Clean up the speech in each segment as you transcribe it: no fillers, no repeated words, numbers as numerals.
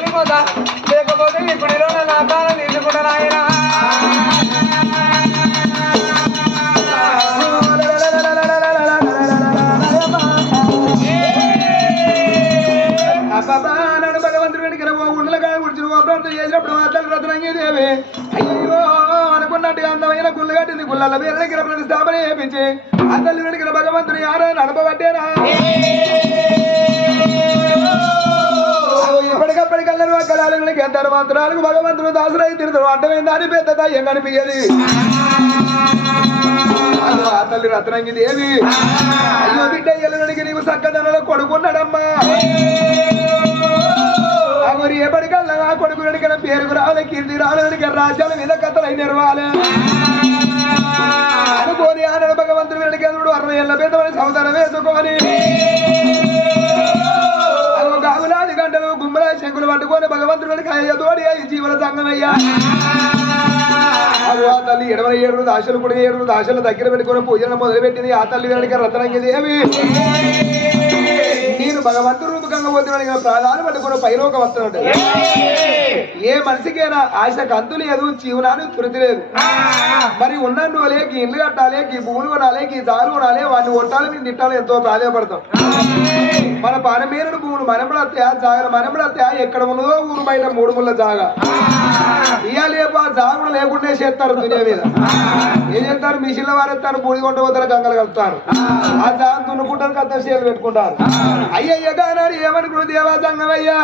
వెళ్ళిపోతా లేకపోతే ఈ గుడిలో నా ప్రాణం తీసుకుంటా ఆయన నన్ను భగవంతుడు వెనుకన గుండెలకాయ గుడిచిన ప్రార్థన చేసినప్పుడు మాత్రం రత్నంగీదేవి అయ్యో అనుకున్నట్టుగా అందమైన గుళ్ళు కట్టింది గుళ్ళ మీద దగ్గర ప్రతిష్టాపన చేయించి ఆ తల్లి వెనుకన భగవంతుడు యారో నడపబట్టేనా ఎప్పటికప్పటికల్లరు అక్కడానికి ఎంతరు మంత్రాలకు భగవంతుడు దాసులై తిరుతాడు అడ్డమైంది అని పెద్ద దయ్యం కనిపించేది ఆ తల్లి రత్నంగి దేవి అయ్యో బిడ్డ ఎల్లడికి నీవు చక్కదనలో కొడుకున్నాడమ్మా మరి ఎప్పటికల్లా ఆ కొడుకు వెనుకన పేరుకు రావాలి కీర్తి రావాలి రాజ్యాల మీద కథలై నెరవాలి అనుకోని ఆనడు భగవంతుడు వెనుకడు 60 ఏళ్ళ పెద్దమని సంవత్సరం వేసుకొని గాగులాది గంటలు గుమ్మల శంకులు పట్టుకొని భగవంతుడు వెనుక తోడి జీవన సంగమయ్యా ఆ తల్లి 27 దాశలు కూడా 7 దాశలు దగ్గర పెట్టుకొని పూజలు మొదలుపెట్టింది ఆ తల్లి వెనుక రత్నంగి దేవి నేను భగవంతుడు రూపకంగా పోతున్నా ప్రాధాన్యం పట్టుకుని పైలోక వస్తున్నాడు ఏ మనిషికైనా ఆశ కంతు లేదు జీవనాన్ని తృతి లేదు మరి ఉన్నన్ను లేకి ఇల్లు కట్టాలి ఈ భూములు కొనాలి ఈ జాలు కొనాలి వాటిని ఒట్టాలి మీద తిట్టాలి ఎంతో ప్రాధాన్యపడతాం మన పనమేరుడు భూములు మనబడత్యా జాగర మనబడత్యా ఎక్కడ ఉన్నదో ఊరు బయట 3 ముళ్ళ జాగా ఇయ్యాలేపు ఆ జాగుడు లేకుండా చేస్తారు దునియా మీద ఏం చేస్తారు మిషన్ల వారేస్తారు బూడి కొంట పోతారు గంగలు కలుపుతారు ఆ జాగ దున్నుకుంటారు కథ చేలు పెట్టుకుంటారు అయ్యయ్య గానాడు ఏమనుకున్న దేవా సంగమయ్యా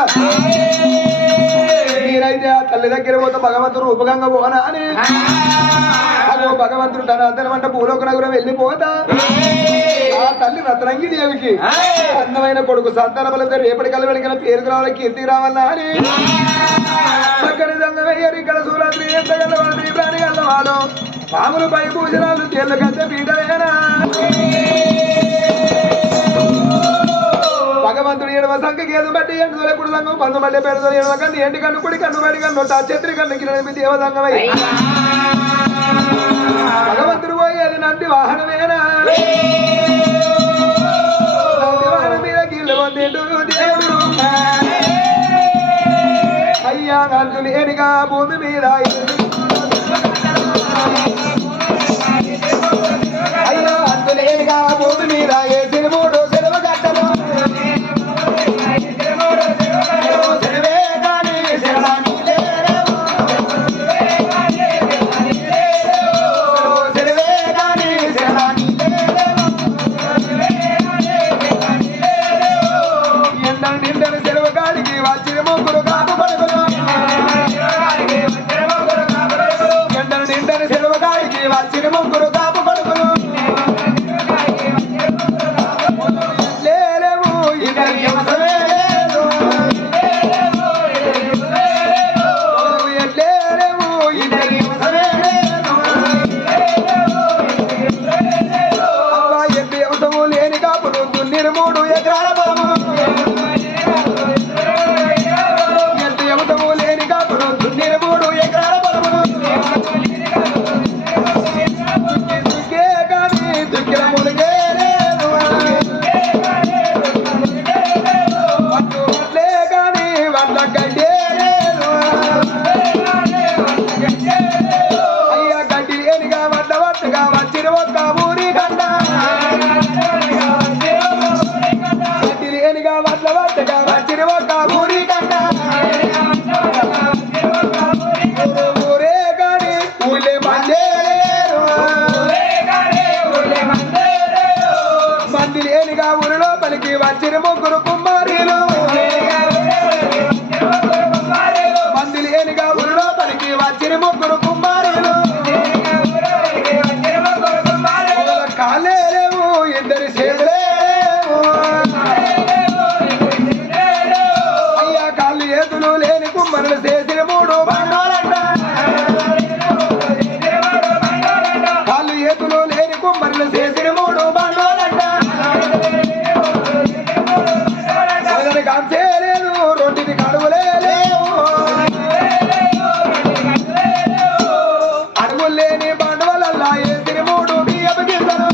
మీరైతే ఆ తల్లి దగ్గర పోతే భగవంతుడు ఉపగంగా పోనా అని అదో భగవంతుడు తన అద్దనమంట భూలోక నగరం వెళ్ళిపోతా ఆ తల్లి రత్నంగి దేవికి అందమైన కొడుకు సంతాన బలంతో రేపటి కల వెళిన పేరుకు రావాలి కీర్తికి రావాలా అని చక్కని సంగమయ్యారు ఇక్కడ సూరాత్రి ఎంత గల్లవాడు ప్రాణి గల్లవాడు పాములు పై భూషణాలు తేళ్లు కట్టే పీటలేనా భగవంతుడు 7వ సంఖ్యకి ఏదో బట్టి 8 ఎప్పుడు సంఘం 10 మళ్ళీ పెడతారు 7వ కన్ను ఎంటి కన్ను కుడి కన్ను బడి కన్ను చెత్రి కన్నుకి దేవ సంఘమై భగవంతుడు పోయేది నంది వాహనమేనా నంది వాహనం మీద కీళ్ళు పొందేడు దేవుడు అయ్యా అంతు లేనిగా భూమి మీద అయ్యో అంతు లేనిగా భూమి మీద ఏ తిరుమూడు సెలవు కట్టము వచ్చిన ముగ్గురు కుమారీలు మంది లేనిగా ఊరిలో పలికి వచ్చిన ముగ్గురు కుమారీలు కాలే లేవు ఇద్దరి చేతులేవు అయ్యా కాళ్ళు చేతులు లేని కుమ్మరులు చేసిన 3 బండాలంట కాళ్ళు చేతులు లేని కుమ్మరులు చేసిన 3 బండాలంట కాంచేలేదు రొట్టిని కడుగులే లేవు అడుగులు లేని బండవలల్లా వేసిన 3 బియ్యపు గింజలు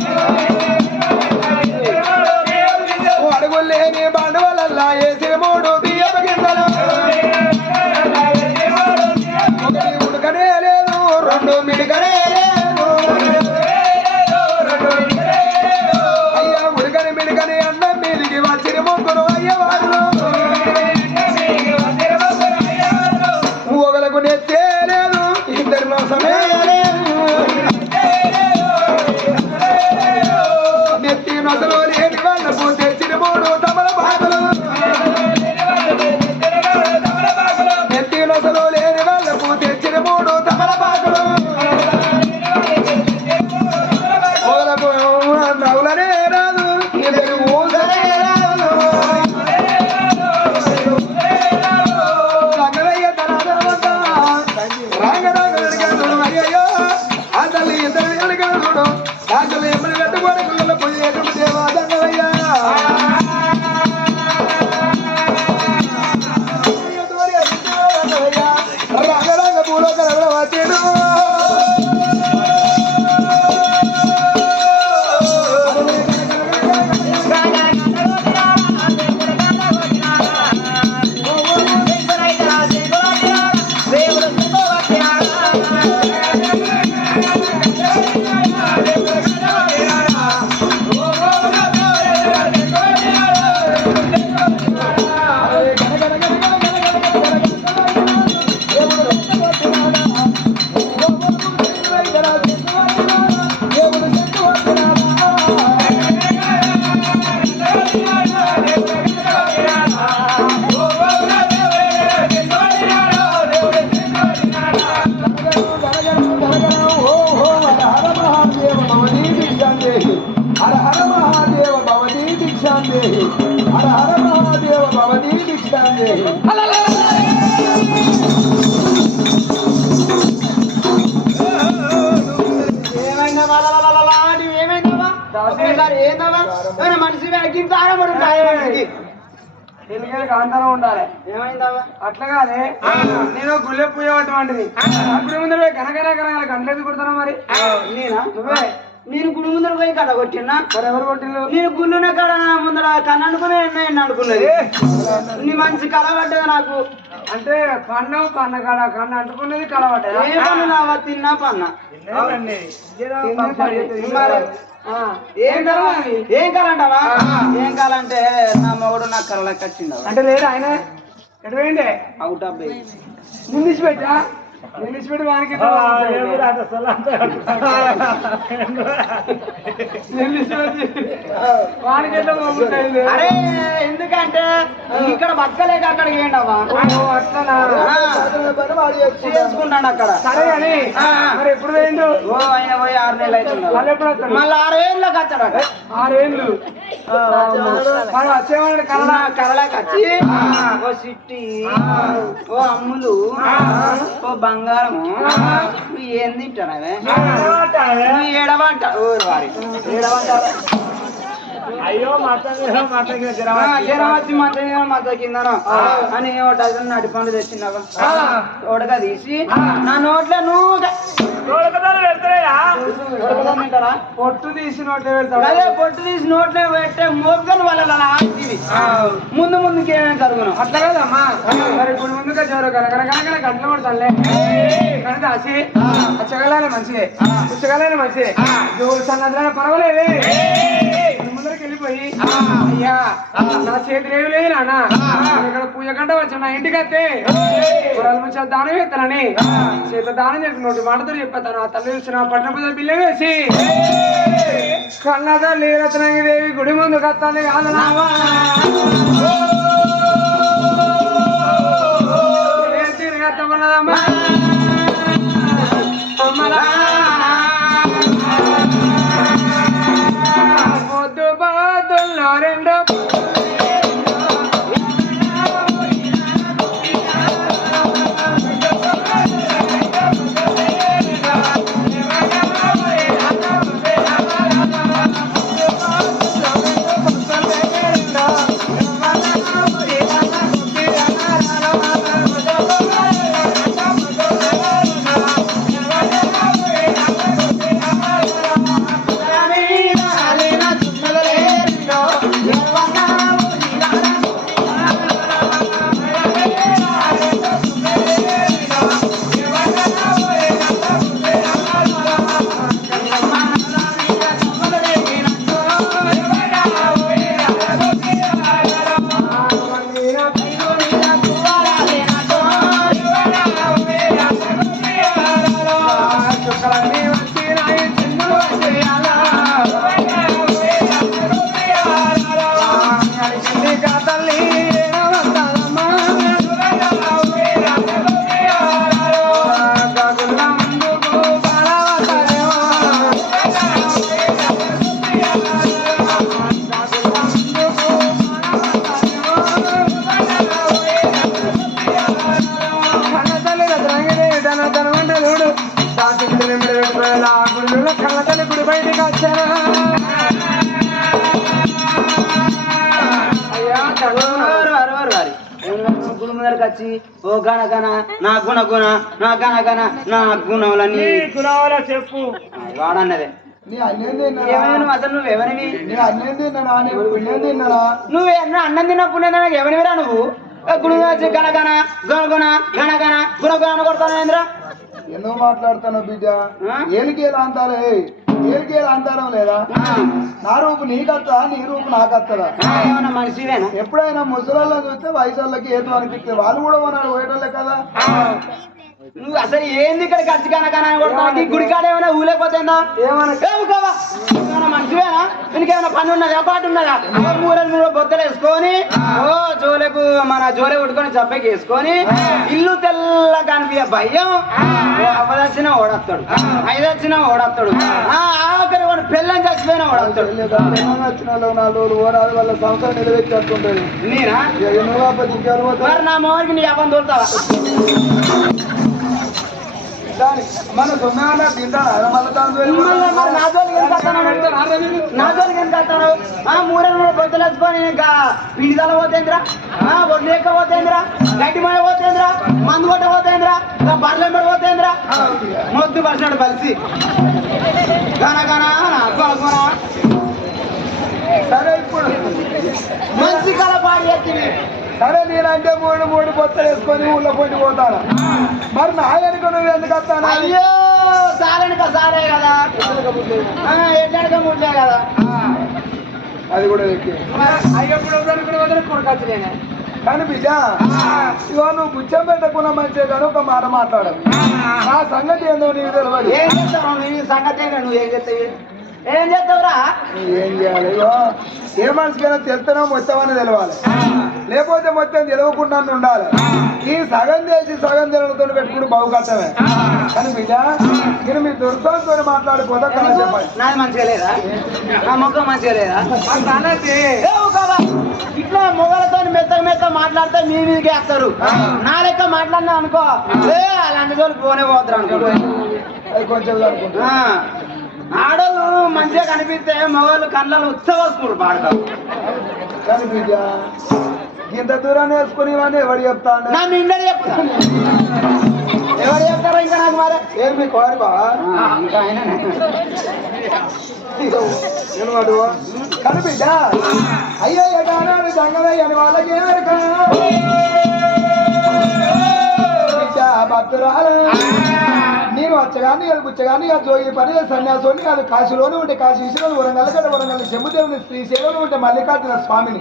అడుగులు లేని బండవలల్లా వేసిన 3 బియ్యపు గింజలు ఆడపిల్లలకి కాంతానం ఉండాలి. ఏమైందావా? అట్లాగానే నేను గుళ్ళె పూయబట్టమంటిది. అప్పుడు ముందు కనకన కనకన గంటలేదు కుడతాను. మరి నేనా? నువ్వే. నేను గుడి ముందర పోయి కథ కొట్టినా. మరి ఎవరు కొట్టిండు? నేను గుళ్ళునే కాడ ముందర కన్ను అనుకునే ఎన్న అనుకున్నది. నీ మంచి కళ పడ్డది నాకు. అంటే కన్నం కన్న కాడ కన్ను అంటుకున్నది కలవడ్డా. ఏమన్నావా? తిన్నా పన్నా. ఏం కాలంటావా? ఏం కాలంటే నా మొగుడు నాకు కళలోకి వచ్చింది. అంటే లేదు ఆయన ఎటు పోయిండే? Out of base. నిలిచి పెట్టా నిలిచిపెట్టి వానికి వానికి ఎట్లా బాగుంటాయి. అరే ఎందుకంటే ఇక్కడ బతకలేక అక్కడికి ఏంటవా చేసుకుంటాను అక్కడ. సరే అని మరి ఎప్పుడు పోయిండు? ఓ ఆయన పోయి 6 నెలలు అవుతుంది. మళ్ళీ ఎప్పుడు వస్తాడు? మళ్ళీ 6 ఏళ్ళకి వచ్చాడట. 6 ఏళ్ళు మనం వచ్చేవాడి కళలోకి వచ్చి ఓ సిట్టి, ఓ అమ్ములు, ఓ బంగారము, నువ్వు ఏం తింటానవే? నువ్వు ఏడవంట ఊరు వారి ఏడవంటారు. అయ్యో జ్వరం వచ్చి మత కిందను అని ఓ డజన్ నడి పండు తెచ్చినావా? తోడగా తీసి నా నోట్లో నువ్వు తింటారా? పొట్టు తీసి నోట్లో పెడతావు. అదే పొట్టు తీసి నోట్లో పెట్టే మోపుకొని వాళ్ళ ముందు ముందుకి ఏమేమి జరుగును. అట్లా కదమ్మా. మరి గుడి ముందుగా జోరు కనకన గంటలు పడతానులే కానీ దాసి అచ్చగలానే మంచిదే, పుచ్చగలానే మంచిదే. జోరు సన్నద్రాన పర్వాలేదే. ముందరికి వెళ్ళిపోయి అయ్యా నా చేతులు ఏమి లేదు నాన్న, ఇక్కడ పూజ గంట వచ్చా నా ఇంటికి వస్తే కూరలు మంచిగా దానం చేస్తానని చేత దానం చేసి నోటి మాటతో చెప్పేస్తాను. ఆ తల్లి చూసిన పట్న పూజ బిల్లు వేసి కన్న తల్లి రత్నంగి దేవి గుడి ముందుకు వస్తాను కాదు తిరగత్తమన్నదమ్మా. పొద్దు పొద్దుల్లో రెండో కళ్ళతల్లి గుడి బయటికి వచ్చారా? అయ్యా గుడి ముందరికి వచ్చి ఓ గణగణ నా గుణ నా గణగణ నా గుణములన్నీ చెప్పు వాడన్నదే. నీ అన్నం తిన్నారా? ఏమైనా అసలు నువ్వెవరివి? నీ అన్నం తిన్నారా? నీ పుణ్యం తిన్నారా? నువ్వేమన్నా అన్నం తిన్నప్పుడు ఎవరివిరా నువ్వు? గుడి వచ్చి గణగణ గుణ గణగణ గుణ కొడతానేంద్రా? ఎందుకు మాట్లాడుతాను బిడ్డ? ఏలికేలు అంటారే, ఏలికేలు అంటారం లేదా? నా రూపు నీకత్తా, నీ రూపు నాకత్తదా? ఏమన్నా మనిషివేనా? ఎప్పుడైనా ముసలాళ్ళ చూస్తే వయసులకి ఏదో అనిపిస్తే వాళ్ళు కూడా ఉన్నాడు పోయేటోళ్ళే కదా. నువ్వు అసలు ఏంది ఇక్కడ ఖర్చు కనకన కొడతానికి? గుడి కాడ ఏమైనా ఊలేకపోతుందా? ఏమన్నా మనిషివేనా? ఇంకేమైనా పని ఉన్నదా? పాటు ఉన్నదా? మూడు బొత్తలు వేసుకొని ఓ జోలకు మన జోలే ఉట్టుకొని జబ్బకి వేసుకొని ఇల్లు తెల్ల కనిపించే భయం. అవదచ్చిన ఓడస్తాడు, 5 వచ్చినా ఓడస్తాడు, ఆఖరి వాడు పెళ్ళని చచ్చిపోయినా ఓడస్తాడు. వచ్చిన వాళ్ళు 4 రోజులు ఓడాలి, వాళ్ళ సంవత్సరం నిలబెట్టేస్తుంటది. నేనా మరి నా మొహరికి నీ అబ్బని తోలుతావా? దాని మన సొమ్మ తింటారా మళ్ళీ మరి నా జోలికి ఎందుకు వస్తున్నావు? నా జోలికి ఎందుకు వస్తున్నావు? మూడేళ్ళు బొత్తులు వేసుకొని ఇంకా పిండిదల పోతేంద్రా, ఒడ్లు ఎక్క పోతేంద్రా, గడ్డి మాయ పోతేంద్రా, మందు కొట్ట పోతేంద్రా, బర్రెంబడి పోతేంద్రా, మొద్దు పడినాడు కలిసి కనకనా అనుకోనా సరే ఇప్పుడు మంచి కళ పాడి ఎత్తివి. సరే నేనంటే మూడు బొత్తలు వేసుకొని ఊళ్ళో పొండి పోతాను. మరి నా వెనుక నువ్వు ఎందుకు వస్తాను? అయ్యో సారనుక సారే కదా, ఎట్లనక ముట్లే కదా. అది కూడా ఎక్కి అయ్యప్పుడు కొడుకొచ్చు నేనే. కానీ బిడ్డ ఇవో నువ్వు గుచ్చం పెట్టకుండా మంచిగా కానీ ఒక మాట మాట్లాడదు. నా సంగతి ఏందో నీకు తెలియదు. ఏం చేస్తావు నీ సంగతి? నువ్వు ఏం చేస్తావు? ఏం చేస్తావురా? ఏం చేయాలి? ఇగో ఏ మనిషికైనా తెలుస్తానో మొత్తం అని తెలవాలి, లేకపోతే మొత్తం తెలియకుండా ఉండాలి. ఈ సగం చేసి సగం తెలతో పెట్టుకుని బాగు కట్టమే. కానీ బిడ్డ నేను మీ దుర్గంతో మాట్లాడిపోతా కదా చెప్పండి. నాది మంచిగా లేదా? నా ముఖం మంచిగా లేదా? ఇట్లా మొగలతో మెత్త మాట్లాడితే మీ మీదకి వేస్తారు. నా లెక్క మాట్లాడినా అనుకో అలాంటి రోజులు పోనే పోతారు అనుకో. అది కొంచెం అనుకుంటా. ఆడోళ్ళు మంచిగా కనిపిస్తే మగవాళ్ళు కళ్ళలో ఉత్సవస్తున్నారు పాడతారు. కానీ బిడ్డ ఇంత దూరాన్ని వేసుకుని ఇవన్నీ ఎవరు చెప్తాను? నా నిండని చెప్తాను. ఎవరు చెప్తారో ఇంకా నాకు మరి ఏం మీ కోరి బా ఇంకా ఆయన వాడు కానీ బిడ్డ అయ్యో ఎడానాడు జంగలయ్య అని వాళ్ళకి భక్తురాలు నేను వచ్చగాని అది గుచ్చగాని అది జోగి పని సన్యాసోని అది కాశీలోనే ఉంటే కాశీ విషయంలో వరంగల్ గడ్డ వరంగల్ చెంబుదేవుని శ్రీశైలంలో ఉంటే మల్లికార్జున స్వామిని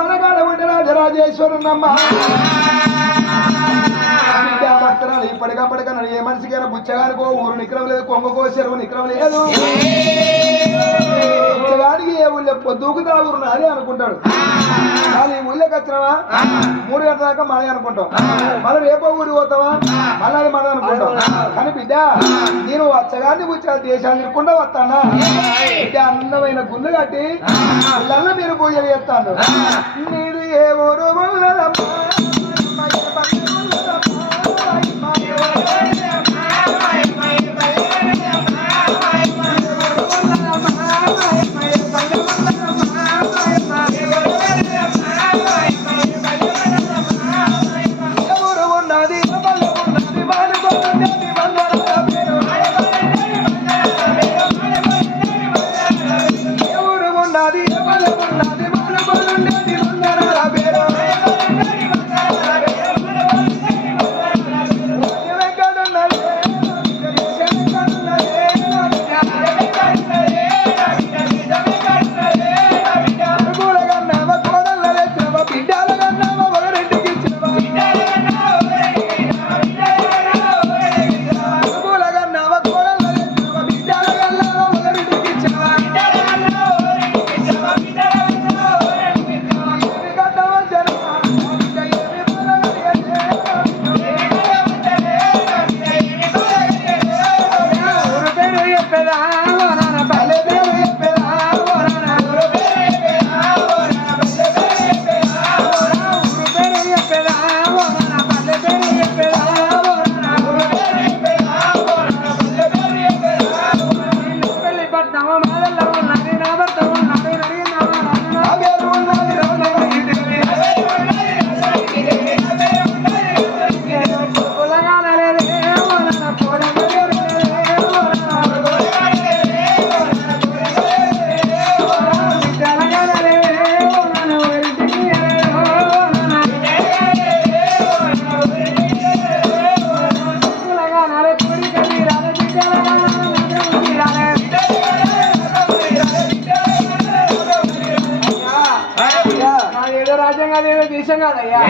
వనగాడ ఉంటే రాజరాజేశ్వరునమ్మ భక్తురాలు ఇప్పటికప్పటికన్నా ఏ మనిషికైనా బుచ్చగానికో ఊరు నిక్రం లేదు, కొంగకో చెరువు నిక్రం లేదు. బుచ్చగానికి ఏ ఊళ్ళో పొద్దుకుతా ఊరు నాదే అనుకుంటాడు. వాళ్ళు ఈ ఊళ్ళోకి వచ్చినావా 3 గంటల దాకా మనది అనుకుంటాం, మళ్ళీ రేపో ఊరికి పోతావా మళ్ళీ అది మనది అనుకుంటాం. కానీ బిడ్డ నేను వచ్చగాన్ని బుచ్చ దేశాలు తిరగకుండా వస్తానా బిడ్డ అందమైన గుండు కట్టి పిల్లల్లో మీరు పూజలు చేస్తాను. నీది ఏ ఊరు దేశం కాదయ్యా,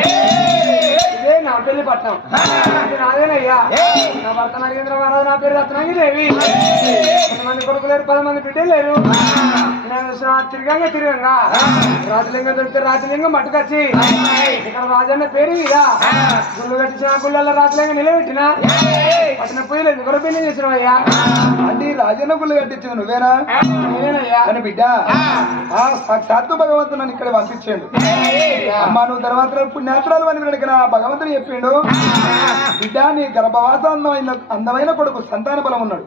ఇదే నా పెళ్లి పట్నం, నాదేనయ్యా. నా భర్త నరేంద్ర మహారాజు, నా పేరు రత్నాగిరి. 10 మంది కొడుకు లేరు, 10 మంది బిడ్డలు లేరు. తిరగంగా రాజలింగం దొరికితే రాజలింగం మట్టుకొచ్చి ఇక్కడ రాజన్న పేరు మీద గుళ్ళు కట్టించిన గుళ్ళల్లో రాజలింగం నిలబెట్టిన పట్టిన పొయ్యిలు ఎందుకు పెళ్లి చేసినావయ్యా? అంటే రాజన్న గుళ్ళు కట్టించింది నువ్వేనా అని బిడ్డ సాక్షాత్తు భగవంతుడు నన్ను ఇక్కడ పంపించాడు. అమ్మా నువ్వు తర్వాత పుణ్యాత్రాలు అని ఇక్కడ భగవంతుడు చెప్పిండు బిడ్డ నీ గర్భవాస అందమైన కొడుకు సంతాన బలం ఉన్నాడు.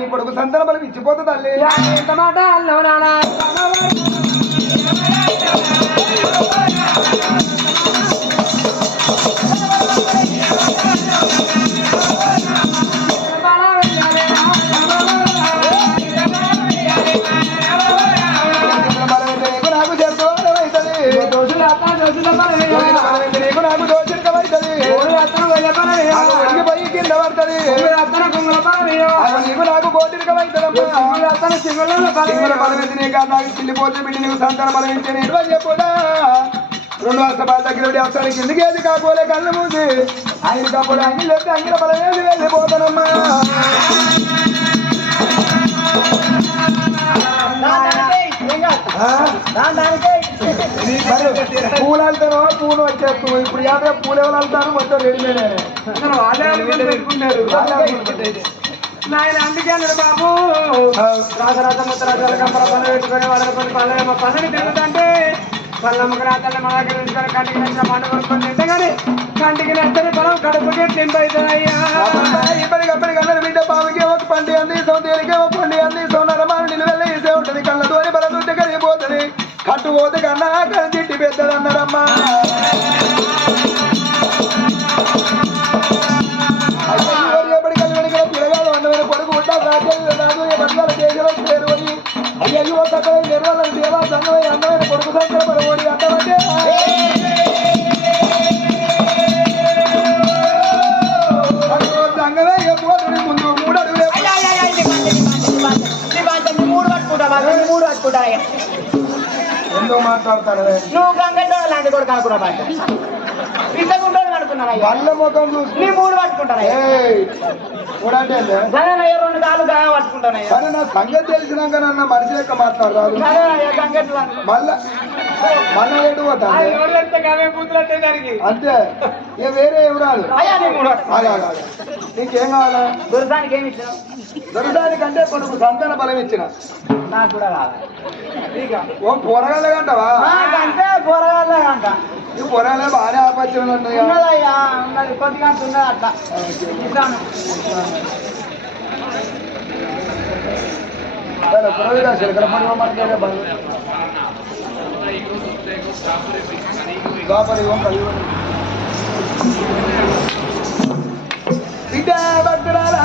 నీ కొడుకు సంతాన బలం ఇచ్చిపోతుంది తల్లి. ఎంత మాట అన్నావు నానా నాకు దోషికమైతుంది పోయి కింద పడుతుంది నీకు నాకు కోటికమైతుంది నాకు చిల్లిపోతే బిడ్డ నీకు సంతాన బలం ఇచ్చే చెప్పుదా 2 వర్షాల దగ్గర అవసరానికి కిందికి ఏది కాకపోలే కళ్ళు మూసి ఆయన కాకపోతే అంగిల్ లేకపోతే అంగిల బలం ఏది వెళ్ళిపోతానమ్మా. పూలు వెళ్తానో పూలు వచ్చేస్తూ ఇప్పుడు యాభై పూలు ఎవరు వెళ్తాను మొత్తం రెడీమేడ్ నాయన అందుకే అన్నాడు బాబు రాజరాజ ముత్తరాజాల కంపల పనులు పెట్టుకొని వాళ్ళ పనులు తిరుగుతుంటే పళ్ళమ్మకు రాత్రి మన దగ్గర ఉంచుకొని కంటికి నచ్చిన మాట కొనుక్కొని తింటే కానీ కంటికి నచ్చని పొలం కడుపుకే నింపవుతుందయ్యా. ఇప్పటికప్పటికన్నా బిడ్డ పావుకి ఒక పండి అందిస్తాం తేలికే ఒక పండి అందిస్తాం నరమాను నిలువెల్ల వేసే ఉంటుంది కళ్ళ దోని బల చూస్తే కరిగిపోతుంది కట్టుపోతే కన్నా కని తిట్టి పెద్దది అన్నారమ్మా. ఎప్పటికల్లి పిల్లగాడు అందమైన కొడుకు ఉంటా రాజ్యాలు దేశాలు పేరు అని అయ్యో సకల నిర్వాళ్ళని దేవా సంగమై అందమైన కొడుకు సంఖ్య పరమోడి అంటామంటే సంగమే పోతుంది ముందు 3 అడుగులే ఎందుకు మాట్లాడతాడు నువ్వు గంగ లాంటి కొడుకు అనుకున్నా బాట ఇంతకుంటోళ్ళు అనుకున్నాను వాళ్ళ ముఖం చూసి నీ 3 పట్టుకుంటాను చూడండి 2 కాళ్ళు గాయ పట్టుకుంటాను కానీ నా సంగతి తెలిసినాక నన్న మనిషి లెక్క మాట్లాడరాదు మళ్ళా మళ్ళా ఎటు పోతాను అంతే ఇక వేరే ఏం రాదు. నీకేం కావాలా గురుదానికి ఏమి ఇచ్చిన దొరదానికంటే కొడుకు సంతాన బలం ఇచ్చిన నాకు కూడా కావాలి. ఓ పొరగాలే అంటావా అంటే కూరగాయలే అంట ఈ పొరగాలే బాగానే ఆపచ్చిన ఉన్నదయ్యా ఉన్నది కొద్దిగా ఉన్నది అట్లా ఇస్తాను. పొరగా చిలకల పండుగ మాట్లాడే బిడ్డ భక్తురాలా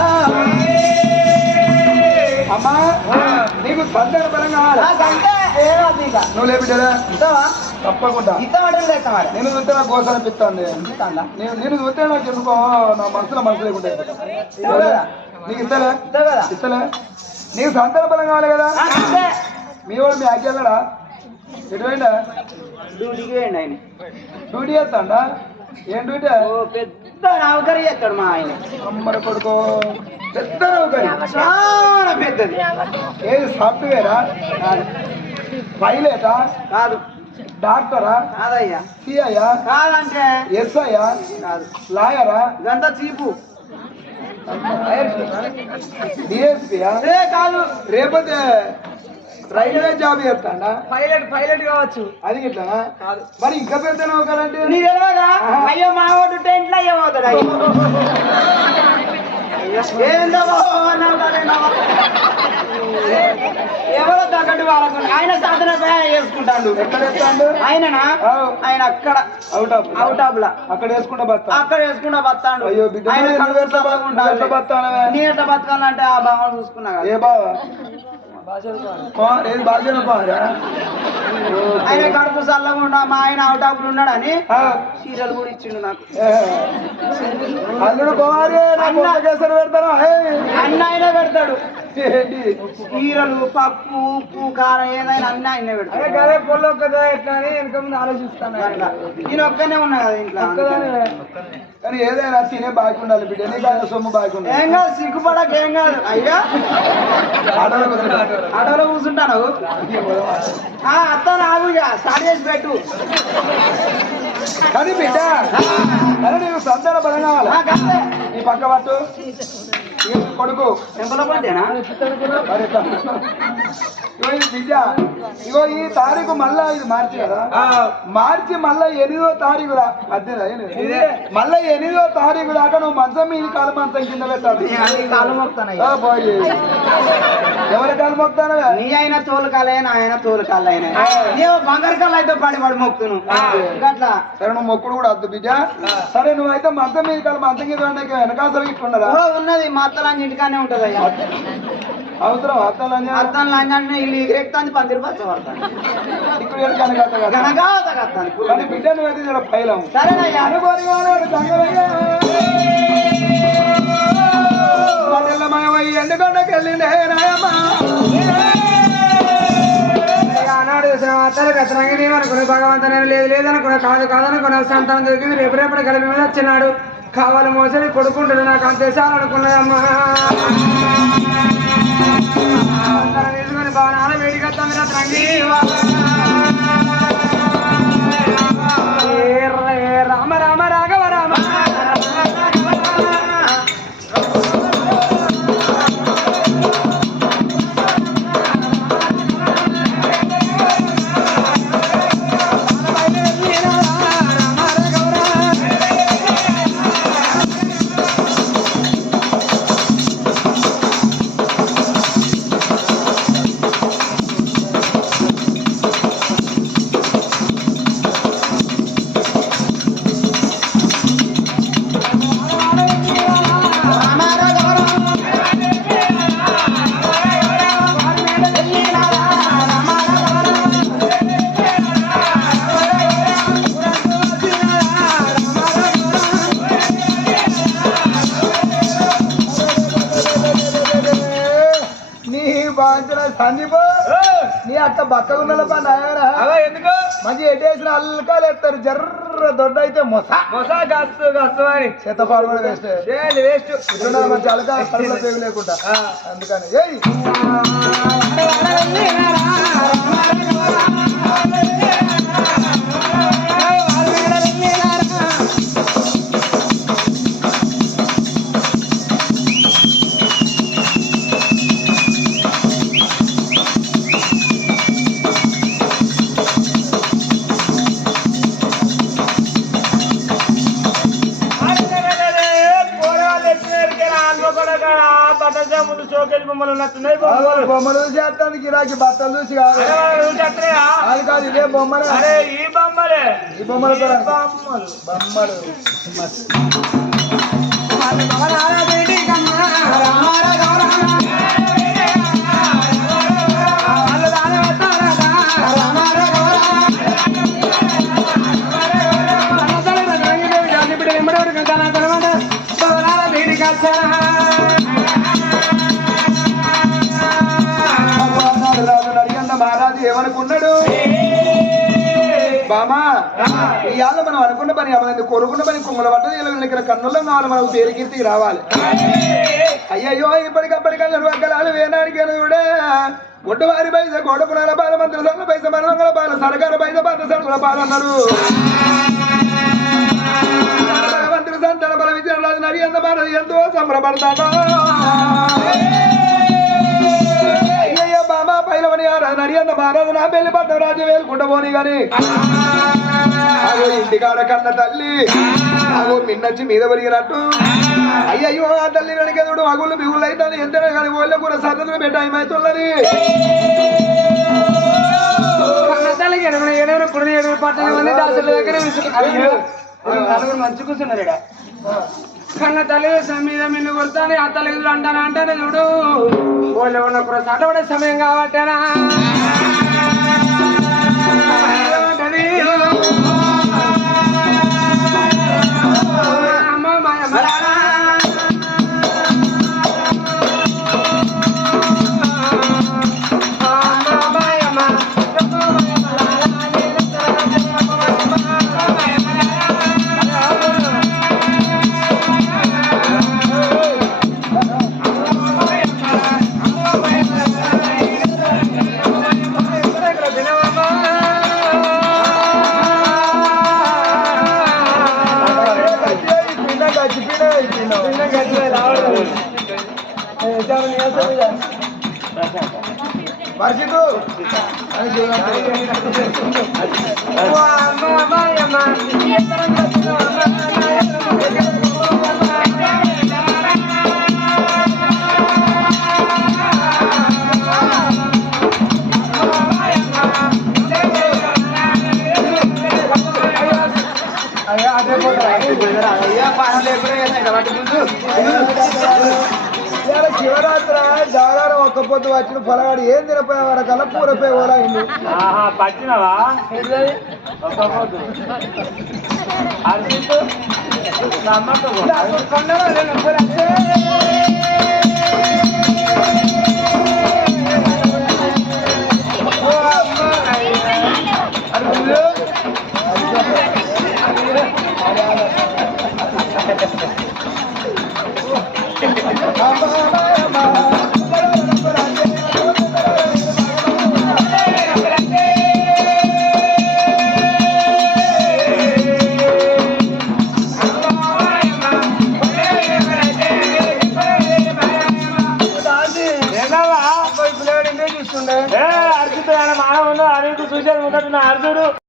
అమ్మా నీకు సంతాన బలం కావాలా నువ్వు లేపిడ్డా తప్పకుండా నేను చూస్తే నాకు గోస అనిపిస్తుంది. నేను చూస్తే నాకు ఎందుకో నా మనసు లేకుండా నీకు ఇస్తలే ఇస్తలే నీకు సంతాన బలం కావాలి కదా. మీ వాడు మీ ఆజ్ఞ వెళ్ళడా ఎటువైందా డ్యూటీకి వేయండి ఆయన డ్యూటీ చేస్తాడా ఏం డ్యూటీ పెద్ద నౌకరీ చేస్తాడు మా ఆయన అమ్మర కొడుకో పెద్ద నౌకరీ చాలా పెద్దది. ఏది సాఫ్ట్వేరా పైలటా కాదు డాక్టరా కాదయ్యా సిఐయా కాదంటే ఎస్ఐయా కాదు లాయరా ఇదంతా చీపు డిఎస్పీయా కాదు రేపతే రైల్వే జాబ్ చేస్తాడా పైలట్ కావచ్చు అది ఇట్లా మరి ఇంకా పెద్ద నౌకరంటే నీ తెలియదా అయ్యో మా వాడు టెంట్లో అయ్యో పోతాడు ఏందో ఎవరో తగ్గట్టు వాళ్ళకు ఆయన సాధన చేసుకుంటాడు. ఎక్కడ వేస్తాడు ఆయననా ఆయన అక్కడ అవుట్ ఆఫ్ లా అక్కడ వేసుకుంటా బతా అక్కడ వేసుకుంటా బతాడు. అయ్యో బిడ్డ నీ ఎట్లా బతకాలంటే ఆ భావన చూసుకున్నా ఏ బావా ఏది బాగా ఆయన కడుపు చల్లకుండా మా ఆయన అవుట్ ఆఫ్ ఉన్నాడని చీరలు కూడా ఇచ్చిండు నాకు. అల్లుడు కేసరి పెడతాను అన్న ఆయన పెడతాడు. చీరలు పప్పు ఉప్పు కారం ఏదైనా అన్ని ఆయన పెడతాడు. పొలం కదా ఎట్లా అని వెనక ముందు ఆలోచిస్తాను. నేను ఒక్కనే ఉన్నా కదా ఇంట్లో. కానీ ఏదైనా తినే బాగా ఉండాలి బిడ్డ నీకు సొమ్ము బాగా ఉండాలి. ఏం కాదు సిగ్గుపడక ఏం కాదు అయ్యా ఆటోలో కూర్చుంటాను అత్తాను ఆగు ఇక స్టార్ట్ చేసి పెట్టు. కానీ బిడ్డ కానీ నీకు సంతాన బలం కావాలి. కాదే ఈ పక్క పట్టు కొడుకు ఎంపలో పడ్డానా మరి ఎట్లా? ఇగో ఇది బిడ్డ. ఇగో ఈ తారీఖు మళ్ళా ఇది మార్చి కదా మార్చి మళ్ళా 8వ తారీఖు అదేనా మళ్ళా 8వ తారీఖు దాకా నువ్వు మంచం మీద కాలు మంచం కింద పెట్టాలి కాలు మొక్తాను ఎవరి కాలు మొక్తాను నీ అయినా తోలు కాలైనా ఆయన తోలు కాలైనా ఏవో బంగారు కాళ్ళు అయితే పడి మొక్కును అట్లా సరే నువ్వు మొక్కుడు కూడా వద్దు బిడ్డ సరే నువ్వైతే మంచం మీద కాలు మంచం కింద వెనకాసలు ఇట్లున్నారా ఉన్నది మా అత్తలాంటి ఇంటికానే ఉంటది అయ్యా అవసరం అర్థం అర్థం లాంటి ఇల్లు ఎగిరెక్తాంది పందిరి పచ్చబడతాను ఇక్కడ కనకాత కానీ బిడ్డ నువ్వైతే జర పైలం సరేనయ్యా అనుకోని ఎందుకంటే ఆనాడు అత్తలు కత్తరంగి అనుకునే భగవంతుని లేదు లేదనుకున్న కాదు కాదనుకున్న సంతానం దొరికింది రేపు కలిపి మీద వచ్చినాడు కావాలి మోసడి కొడుకుంటాడు నాకు అంతేసాలనుకున్నదమ్మా తీసుకొని బాగా వేడికత్తాను రత్రంగి రామ రామ రాఘవ రామ సందీప్ నీ అట్ట బక్కగా ఉన్నల పని ఎందుకు మంచి ఎటేసిన అల్కాలు ఎత్తారు జర్ర దొడ్డ అయితే మొసా గస్తు అని చేతపాడు కూడా వేస్ట్ వేస్ట్ ఇట్లున్నారు మంచి అలకా కడుపులో పేగు లేకుండా అందుకని ఏయ్ బొమ్మలు చేస్తాను గిరాకి బట్టలు చూసి కాదు అది కాదు ఇదే బొమ్మలు ఈ బొమ్మలే ఈ బొమ్మలతో బొమ్మలు మహారాజు ఏమనుకున్నాడు బామా ఇవాళ మనం అనుకున్న పని అవ్వలేదు కొనుక్కున్న పని కుంగల పడ్డ ఇక్కడ కన్నుల్లో కావాలి మనకు తేలికీర్తికి రావాలి అయ్యయ్యో ఇప్పటికప్పటికల్లా వగ్గలాలు వేనాడికి కూడా ఒడ్డువారి పైస గోడపునాల పాల మంత్రుల సర్ల పైస మరణంగల పాల సరకార పైస పాత సరుకుల పాలన్నారు మంత్రి సంతాన బల విజయరాజు నడి అంత భారత ఎంతో సంబరపడతాడు బాబా పైలవని నడియన్న మహారాజు నా పెళ్లి పట్ట రాజు వేలుకుంటా పోని గాని అగో ఇంటికాడ కన్న తల్లి అగో మిన్నచ్చి మీద పెరిగినట్టు అయ్యయ్యో ఆ తల్లి వెనకెదుడు అగుళ్ళు బిగుళ్ళు అవుతాను ఎంతనే కానీ ఓళ్ళ కూడా సరదులు పెట్ట ఏమవుతున్నది మంచి కూర్చున్నారు కన్న తల్లి మీద మిన్ను కొడతాను ఆ తల్లి అంటాను అంటానే చూడు వాళ్ళు ఉన్న కూడా చట్టబడే సమయం కాబట్టేనా పరిస్థితు శివరాత్రి జాగారం ఒక్క పొద్దు వచ్చిన పొలగాడు ఏం తినపోయే వరకల్లా పూరపోయి ఓలా అయింది. పచ్చినవా అమ్మా